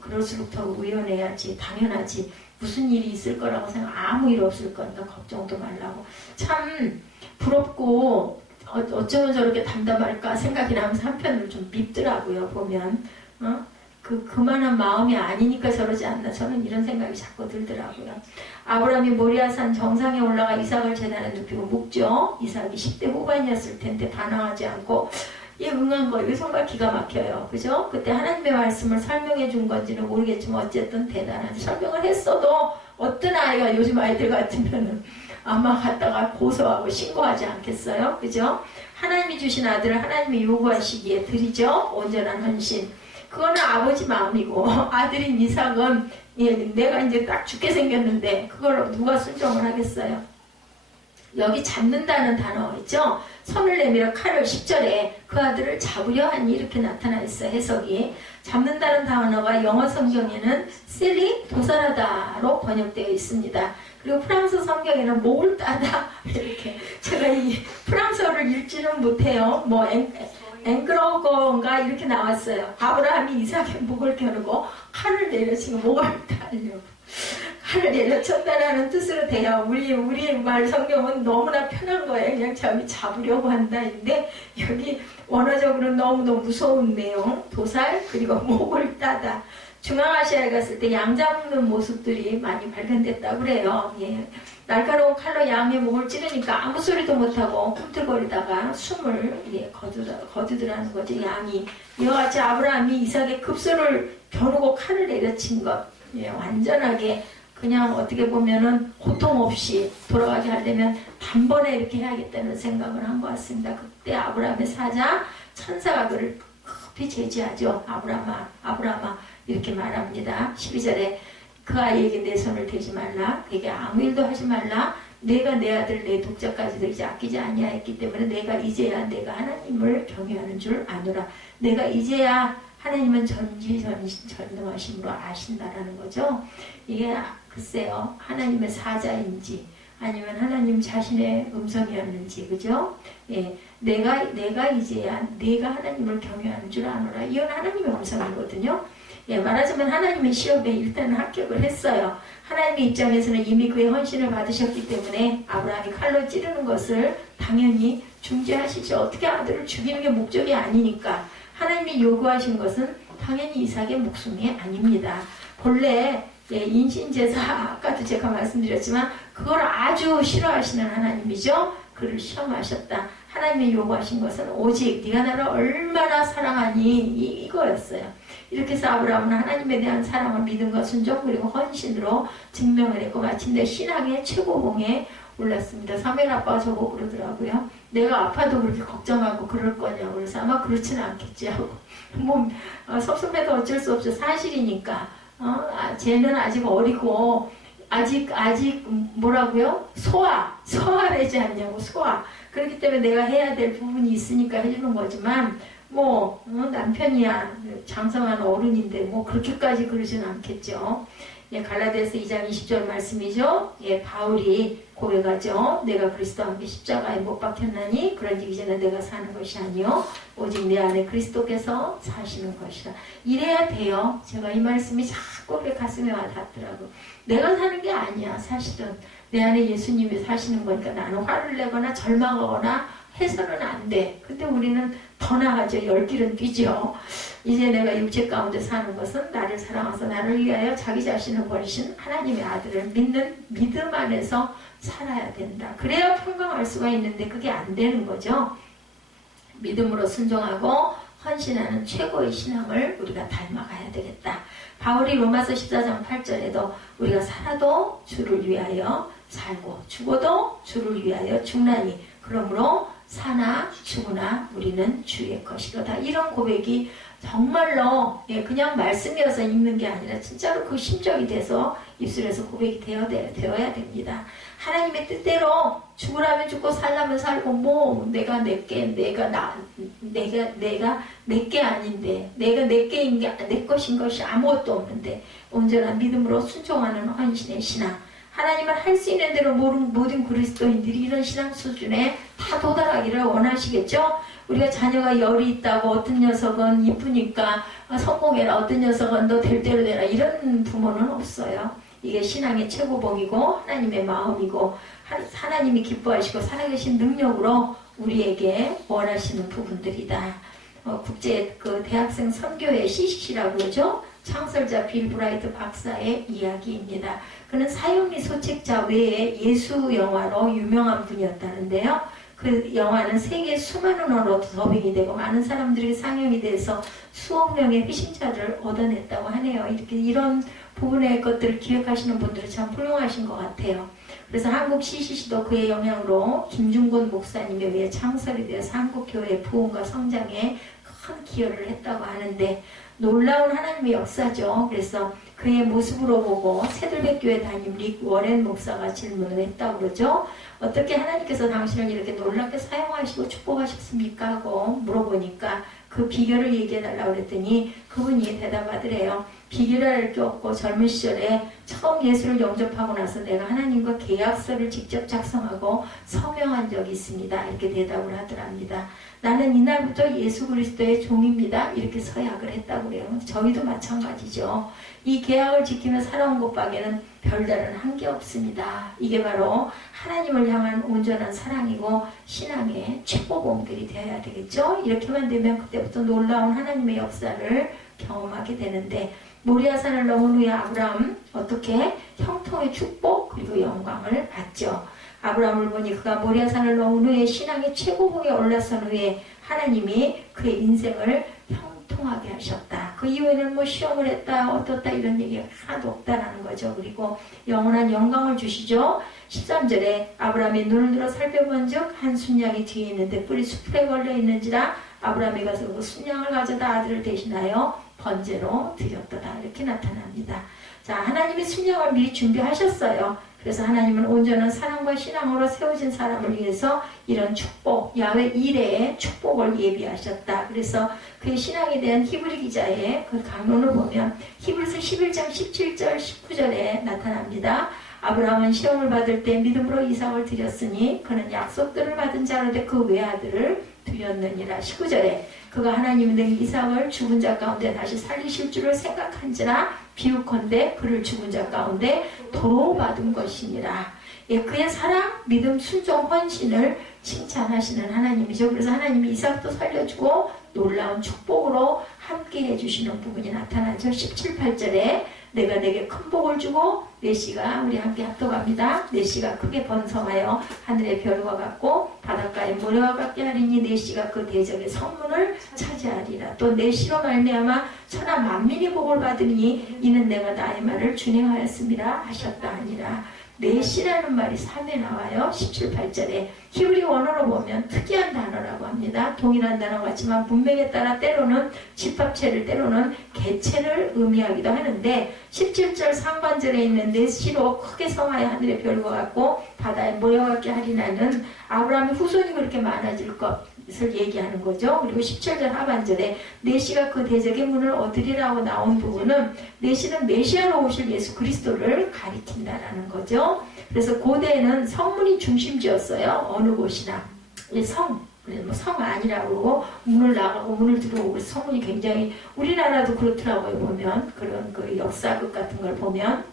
그럴수록 더 의연해야지, 당연하지, 무슨 일이 있을 거라고 생각, 아무 일 없을 거니까 걱정도 말라고. 참 부럽고 어쩌면 저렇게 담담할까 생각이 나면서 한편으로 좀 밉더라고요. 보면 그만한 마음이 아니니까 저러지 않나, 저는 이런 생각이 자꾸 들더라고요. 아브라함이 모리아산 정상에 올라가 이삭을 제단에 눕히고 묵죠. 이삭이 10대 후반이었을 텐데 반항하지 않고 응한 거, 이거 정말 기가 막혀요. 그죠? 그때 하나님의 말씀을 설명해 준 건지는 모르겠지만 어쨌든 대단하지. 설명을 했어도 어떤 아이가 요즘 아이들 같으면은 아마 갔다가 고소하고 신고하지 않겠어요? 그죠? 하나님이 주신 아들을 하나님이 요구하시기에 드리죠. 온전한 헌신. 그거는 아버지 마음이고, 아들인 이삭은 내가 이제 딱 죽게 생겼는데 그걸 누가 순종을 하겠어요? 여기 잡는다는 단어 있죠? 손을 내밀어 칼을 10절에 그 아들을 잡으려 하니 이렇게 나타나 있어요. 해석이. 잡는다는 단어가 영어 성경에는 silly, 도살하다로 번역되어 있습니다. 그리고 프랑스 성경에는 목을 따다 이렇게. 제가 이 프랑스어를 읽지는 못해요. 앵그로건가 이렇게 나왔어요. 아브라함이 이삭의 목을 겨누고 칼을 내려치고 목을 따려고. 칼을 내려쳤다라는 뜻으로 돼요. 우리 말 성경은 너무나 편한 거예요. 그냥 잡으려고 한다인데 여기 원어적으로 너무너무 무서운 내용, 도살, 그리고 목을 따다. 중앙아시아에 갔을 때 양 잡는 모습들이 많이 발견됐다고 그래요. 날카로운 칼로 양의 목을 찌르니까 아무 소리도 못하고 꿈틀거리다가 숨을 거두더라는 거죠. 양이. 이와 같이 아브라함이 이삭의 급소를 겨누고 칼을 내려친 것. 완전하게 그냥 어떻게 보면은 고통 없이 돌아가게 하려면 단번에 이렇게 해야겠다는 생각을 한 것 같습니다. 그때 아브라함의 사자 천사가 그를 급히 제지하죠. 아브라함아 이렇게 말합니다. 12절에 그 아이에게 내 손을 대지 말라. 그에게 아무 일도 하지 말라. 내가 내 아들 내 독자까지도 이제 아끼지 아니하였기 때문에 내가 이제야 내가 하나님을 경외하는 줄 아노라. 내가 이제야 하나님은 전지전능하심으로 아신다라는 거죠. 이게 글쎄요, 하나님의 사자인지 아니면 하나님 자신의 음성이었는지, 그죠? 내가 이제야 내가 하나님을 경외하는 줄 아노라. 이건 하나님의 음성이거든요. 말하자면 하나님의 시험에 일단은 합격을 했어요. 하나님의 입장에서는 이미 그의 헌신을 받으셨기 때문에 아브라함이 칼로 찌르는 것을 당연히 중지하시죠. 어떻게 아들을 죽이는 게 목적이 아니니까. 하나님이 요구하신 것은 당연히 이삭의 목숨이 아닙니다. 본래 인신제사, 아까도 제가 말씀드렸지만 그걸 아주 싫어하시는 하나님이죠. 그를 시험하셨다. 하나님이 요구하신 것은 오직 네가 나를 얼마나 사랑하니 이거였어요. 이렇게 해서 아브라함은 하나님에 대한 사랑을 믿음과 순종 그리고 헌신으로 증명을 했고 마침내 신앙의 최고봉에 올랐습니다. 사무엘 아빠가 저보고 그러더라고요. 내가 아파도 그렇게 걱정하고 그럴 거냐고. 그래서 아마 그렇지는 않겠지 하고. 섭섭해도 어쩔 수 없죠. 사실이니까. 쟤는 아직 어리고 아직 뭐라고요? 소화되지 않냐고. 소화. 그렇기 때문에 내가 해야 될 부분이 있으니까 해주는 거지만 남편이야 장성한 어른인데 뭐 그렇게까지 그러지는 않겠죠. 예, 갈라디아서 2장 20절 말씀이죠. 예, 바울이 고백하죠. 내가 그리스도와 함께 십자가에 못 박혔나니 그런즉 이제는 내가 사는 것이 아니요 오직 내 안에 그리스도께서 사시는 것이라. 이래야 돼요. 제가 이 말씀이 자꾸 그렇게 가슴에 와닿더라고. 내가 사는 게 아니야. 사실은 내 안에 예수님이 사시는 거니까 나는 화를 내거나 절망하거나 해서는 안 돼. 근데 우리는 더 나가죠. 열 길은 뛰죠. 이제 내가 육체 가운데 사는 것은 나를 사랑하사 나를 위하여 자기 자신을 버리신 하나님의 아들을 믿는 믿음 안에서 살아야 된다. 그래야 평강할 수가 있는데 그게 안 되는 거죠. 믿음으로 순종하고 헌신하는 최고의 신앙을 우리가 닮아가야 되겠다. 바울이 로마서 14장 8절에도 우리가 살아도 주를 위하여 살고 죽어도 주를 위하여 죽나니 그러므로 사나 죽으나 우리는 주의 것이로다. 이런 고백이 정말로 그냥 말씀이어서 읽는 게 아니라 진짜로 그 심정이 돼서 입술에서 고백이 되어야 됩니다. 하나님의 뜻대로 죽으라면 죽고 살라면 살고 내가 내게 아닌데 내가 내게인 게 내 것인 것이 아무것도 없는데 온전한 믿음으로 순종하는 헌신의 신앙. 하나님은 할 수 있는 대로 모든 그리스도인들이 이런 신앙 수준에 다 도달하기를 원하시겠죠? 우리가 자녀가 열이 있다고 어떤 녀석은 이쁘니까 성공해라, 어떤 녀석은 너 될 대로 되라, 이런 부모는 없어요. 이게 신앙의 최고봉이고 하나님의 마음이고 하나님이 기뻐하시고 살아계신 능력으로 우리에게 원하시는 부분들이다. 국제 대학생 선교회 CCC라고 그러죠? 창설자 빌 브라이트 박사의 이야기입니다. 그는 사형리 소책자 외에 예수 영화로 유명한 분이었다는데요. 그 영화는 세계 수많은 언어로 더빙이 되고 많은 사람들이 상영이 돼서 수억 명의 희생자를 얻어냈다고 하네요. 이런 부분의 것들을 기억하시는 분들은 참 훌륭하신 것 같아요. 그래서 한국 CCC도 그의 영향으로 김중곤 목사님에 의해 창설이 되어서 한국교회의 부흥과 성장에 큰 기여를 했다고 하는데 놀라운 하나님의 역사죠. 그래서 그의 모습으로 보고 새들백교회 담임 릭 워렌 목사가 질문을 했다고 그러죠. 어떻게 하나님께서 당신을 이렇게 놀랍게 사용하시고 축복하셨습니까? 하고 물어보니까 그 비결을 얘기해달라고 그랬더니 그분이 대답하더래요. 비결할 게 없고 젊은 시절에 처음 예수를 영접하고 나서 내가 하나님과 계약서를 직접 작성하고 서명한 적이 있습니다. 이렇게 대답을 하더랍니다. 나는 이날부터 예수 그리스도의 종입니다. 이렇게 서약을 했다고 그래요. 저희도 마찬가지죠. 이 계약을 지키며 살아온 것 밖에는 별다른 한계 없습니다. 이게 바로 하나님을 향한 온전한 사랑이고 신앙의 최고봉들이 되어야 되겠죠. 이렇게만 되면 그때부터 놀라운 하나님의 역사를 경험하게 되는데 모리아산을 넘은 후에 아브라함 어떻게 형통의 축복 그리고 영광을 받죠. 아브라함을 보니 그가 모리아산을 넘은 후에 신앙의 최고봉에 올라선 후에 하나님이 그의 인생을 형통하게 하셨다. 그 이후에는 시험을 했다 어떻다 이런 얘기가 하나도 없다라는 거죠. 그리고 영원한 영광을 주시죠. 13절에 아브라함이 눈을 들어 살펴본 즉 한 순양이 뒤에 있는데 뿔이 수풀에 걸려 있는지라 아브라함이 가서 그 순양을 가져다 아들을 대신하여 번제로 드렸도다. 이렇게 나타납니다. 자, 하나님이 순양을 미리 준비하셨어요. 그래서 하나님은 온전한 사랑과 신앙으로 세워진 사람을 위해서 이런 축복, 야훼 이레의 축복을 예비하셨다. 그래서 그의 신앙에 대한 히브리 기자의 그 강론을 보면 히브리서 11장 17절 19절에 나타납니다. 아브라함은 시험을 받을 때 믿음으로 이삭을 드렸으니 그는 약속들을 받은 자로되 그 외아들을 드렸느니라. 19절에 그가 하나님이 된 이삭을 죽은 자 가운데 다시 살리실 줄을 생각한지라 비유컨대 그를 죽은 자 가운데 도로 받은 것이니라. 예, 그의 사랑, 믿음, 순종, 헌신을 칭찬하시는 하나님이죠. 그래서 하나님이 이삭도 살려주고 놀라운 축복으로 함께 해주시는 부분이 나타나죠. 17, 8절에 내가 내게 큰 복을 주고 내 씨가 우리 함께 합독합니다. 내 씨가 크게 번성하여 하늘의 별과 같고 바닷가의 모래와 같게 하리니 내 씨가 그 대적의 성문을 차지하리라. 또 내 씨로 말미암아 천하 만민이 복을 받으니 이는 내가 나의 말을 준행하였음이라 하셨다 하니라. 내 씨라는 말이 3회 나와요. 17, 8절에 히브리 원어로 보면 특이한 단어라고 합니다. 동일한 단어 같지만 문맥에 따라 때로는 집합체를 때로는 개체를 의미하기도 하는데 17절 상반절에 있는 내 씨로 크게 성하여 하늘의 별과 같고 바다의 모래와 같게 하리나는 아브라함의 후손이 그렇게 많아질 것 것을 얘기하는 거죠. 그리고 17절 하반절에 내시가 그 대적의 문을 얻으리라고 나온 부분은 내시는 메시아로 오실 예수 그리스도를 가리킨다라는 거죠. 그래서 고대에는 성문이 중심지였어요. 어느 곳이나. 성 아니라고 그러고 문을 나가고 문을 들어오고 성문이 굉장히 우리나라도 그렇더라고요. 보면 그런 그 역사극 같은 걸 보면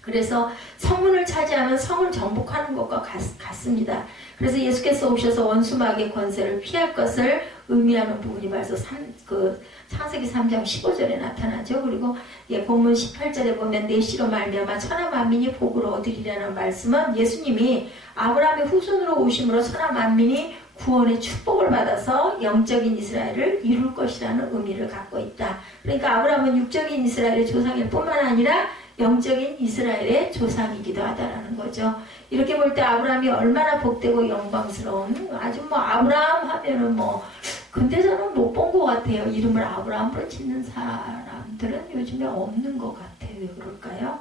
그래서 성문을 차지하면 성을 정복하는 것과 같습니다. 그래서 예수께서 오셔서 원수마귀의 권세를 피할 것을 의미하는 부분이 벌써 창세기 3장 15절에 나타나죠. 그리고 본문 18절에 보면 내시로 말미암아 천하 만민이 복을 얻으리라는 말씀은 예수님이 아브라함의 후손으로 오심으로 천하 만민이 구원의 축복을 받아서 영적인 이스라엘을 이룰 것이라는 의미를 갖고 있다. 그러니까 아브라함은 육적인 이스라엘의 조상일 뿐만 아니라 영적인 이스라엘의 조상이기도 하다라는 거죠. 이렇게 볼 때 아브라함이 얼마나 복되고 영광스러운 아주 아브라함 하면은 근데 저는 못 본 것 같아요. 이름을 아브라함으로 짓는 사람들은 요즘에 없는 것 같아요. 왜 그럴까요?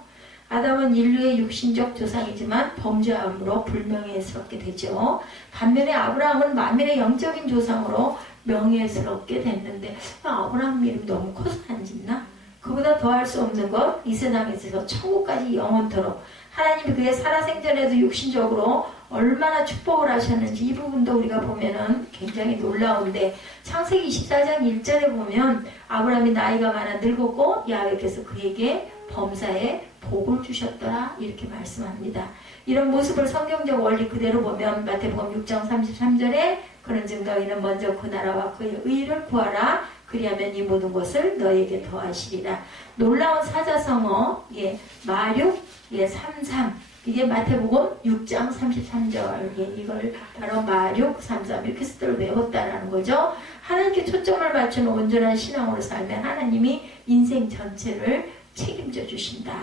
아담은 인류의 육신적 조상이지만 범죄함으로 불명예스럽게 되죠. 반면에 아브라함은 만민의 영적인 조상으로 명예스럽게 됐는데 아브라함 이름이 너무 커서 안 짓나? 그보다 더할 수 없는 것, 이 세상에서 천국까지 영원토록 하나님이 그의 살아생전에도 육신적으로 얼마나 축복을 하셨는지 이 부분도 우리가 보면은 굉장히 놀라운데 창세기 24장 1절에 보면 아브라함이 나이가 많아 늙었고 야훼께서 그에게 범사에 복을 주셨더라 이렇게 말씀합니다. 이런 모습을 성경적 원리 그대로 보면 마태복음 6장 33절에 그런즉 너희는 먼저 그 나라와 그의 의를 구하라 그리하면 이 모든 것을 너에게 더하시리라. 놀라운 사자성어 마륙 33 이게 마태복음 6장 33절 이걸 바로 마륙 33 이렇게 스스로 외웠다라는 거죠. 하나님께 초점을 맞추는 온전한 신앙으로 살면 하나님이 인생 전체를 책임져 주신다.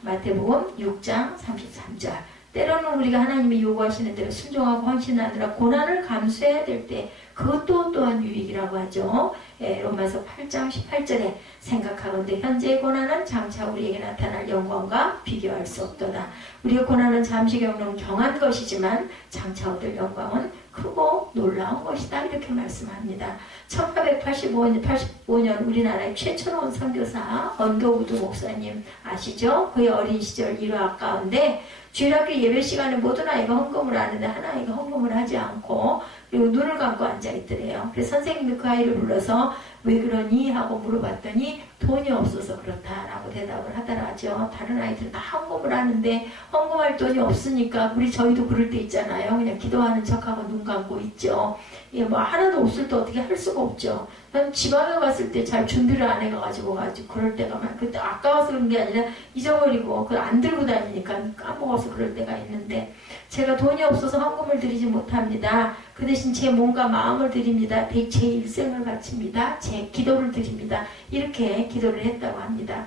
마태복음 6장 33절 때로는 우리가 하나님이 요구하시는 대로 순종하고 헌신하느라 고난을 감수해야 될 때 그것도 또한 유익이라고 하죠. 로마서 8장 18절에 생각하건대 현재의 고난은 장차 우리에게 나타날 영광과 비교할 수 없도다. 우리의 고난은 잠시 겪는 경한 것이지만 장차 얻을 영광은 크고 놀라운 것이다. 이렇게 말씀합니다. 1885년 우리나라의 최초로운 선교사 언더우드 목사님 아시죠? 그의 어린 시절 일화 가운데 주일학교 예배 시간에 모든 아이가 헌금을 하는데 한 아이가 헌금을 하지 않고 그리고 눈을 감고 앉아있더래요. 그래서 선생님이 그 아이를 불러서 왜 그러니? 하고 물어봤더니 돈이 없어서 그렇다라고 대답을 하더라죠. 다른 아이들은 다 헌금을 하는데 헌금할 돈이 없으니까 저희도 그럴 때 있잖아요. 그냥 기도하는 척하고 눈 감고 있죠. 하나도 없을 때 어떻게 할 수가 없죠. 난 지방에 갔을 때 잘 준비를 안 해가지고 그럴 때가 그때 아까워서 그런 게 아니라 잊어버리고 안 들고 다니니까 까먹어서 그럴 때가 있는데 제가 돈이 없어서 헌금을 드리지 못합니다. 그 대신 제 몸과 마음을 드립니다. 제 일생을 바칩니다. 제 기도를 드립니다. 이렇게 기도를 했다고 합니다.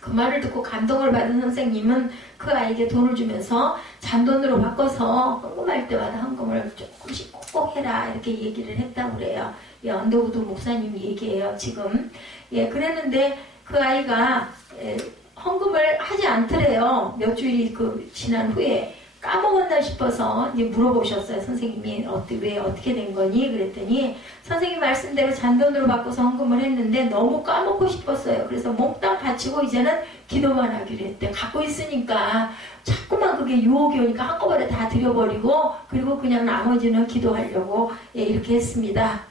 그 말을 듣고 감동을 받은 선생님은 그 아이에게 돈을 주면서 잔돈으로 바꿔서 헌금할 때마다 헌금을 조금씩 꼭 해라 이렇게 얘기를 했다고 그래요. 언더우드 목사님이 얘기해요. 지금 그랬는데 그 아이가 헌금을 하지 않더래요. 몇 주일이 지난 후에 까먹었나 싶어서 이제 물어보셨어요. 선생님이 왜 어떻게 된 거니? 그랬더니 선생님 말씀대로 잔돈으로 바꿔서 헌금을 했는데 너무 까먹고 싶었어요. 그래서 몽땅 바치고 이제는 기도만 하기로 했대. 갖고 있으니까 자꾸만 그게 유혹이 오니까 한꺼번에 다 드려버리고 그리고 그냥 나머지는 기도하려고 이렇게 했습니다.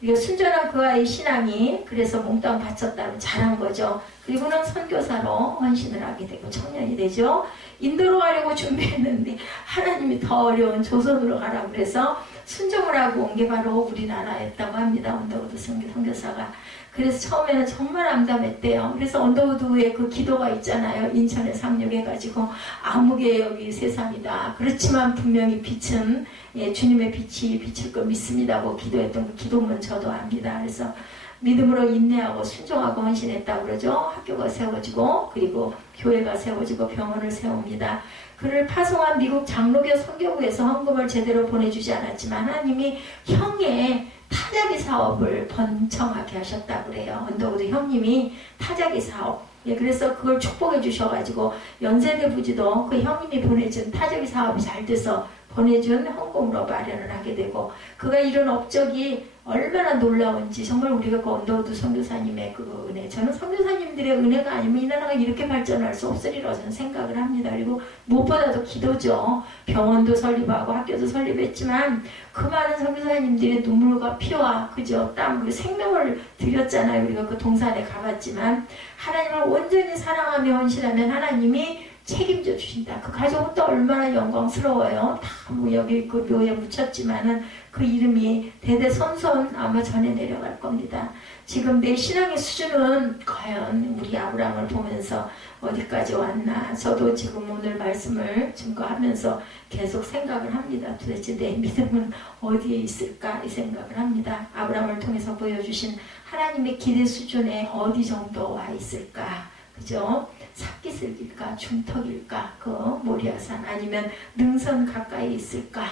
순전한 그 아이 신앙이 그래서 몽땅 바쳤다면 잘한 거죠. 그리고는 선교사로 헌신을 하게 되고 청년이 되죠. 인도로 가려고 준비했는데 하나님이 더 어려운 조선으로 가라고 그래서 순종을 하고 온 게 바로 우리나라였다고 합니다. 언더우드 선교사가. 그래서 처음에는 정말 암담했대요. 그래서 언더우드의 그 기도가 있잖아요. 인천에 상륙해가지고 아무개 여기 세상이다. 그렇지만 분명히 빛은 주님의 빛이 비칠 걸 믿습니다고 기도했던 그 기도문 저도 압니다. 그래서 믿음으로 인내하고 순종하고 헌신했다고 그러죠. 학교가 세워지고 그리고 교회가 세워지고 병원을 세웁니다. 그를 파송한 미국 장로교 선교부에서 헌금을 제대로 보내주지 않았지만 하나님이 형의 타자기 사업을 번창하게 하셨다고 그래요. 언더우드 형님이 타자기 사업 그래서 그걸 축복해 주셔가지고 연세대 부지도 그 형님이 보내준 타자기 사업이 잘 돼서 보내준 헌금으로 마련을 하게 되고 그가 이런 업적이 얼마나 놀라운지 정말 우리가 그 언더우드 선교사님의 그 은혜 저는 선교사님들의 은혜가 아니면 이 나라가 이렇게 발전할 수 없으리라고 저는 생각을 합니다. 그리고 무엇보다도 기도죠. 병원도 설립하고 학교도 설립했지만 그 많은 선교사님들의 눈물과 피와 그죠 땀 그 생명을 드렸잖아요. 우리가 그 동산에 가봤지만 하나님을 온전히 사랑하며 헌신하면 하나님이 책임져 주신다. 그 가족은 또 얼마나 영광스러워요. 다 뭐 여기 그 묘에 묻혔지만은 그 이름이 대대손손 아마 전해 내려갈 겁니다. 지금 내 신앙의 수준은 과연 우리 아브라함을 보면서 어디까지 왔나. 저도 지금 오늘 말씀을 증거하면서 계속 생각을 합니다. 도대체 내 믿음은 어디에 있을까 이 생각을 합니다. 아브라함을 통해서 보여주신 하나님의 기대 수준에 어디 정도 와 있을까. 그죠? 삽기슬일까 중턱일까 그 모리아산 아니면 능선 가까이 있을까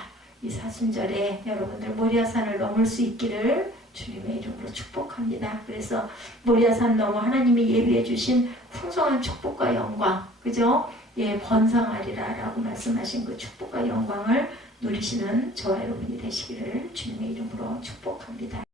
이 사순절에 여러분들 모리아산을 넘을 수 있기를 주님의 이름으로 축복합니다. 그래서 모리아산 넘어 하나님이 예비해 주신 풍성한 축복과 영광 그죠? 예 번성하리라 라고 말씀하신 그 축복과 영광을 누리시는 저와 여러분이 되시기를 주님의 이름으로 축복합니다.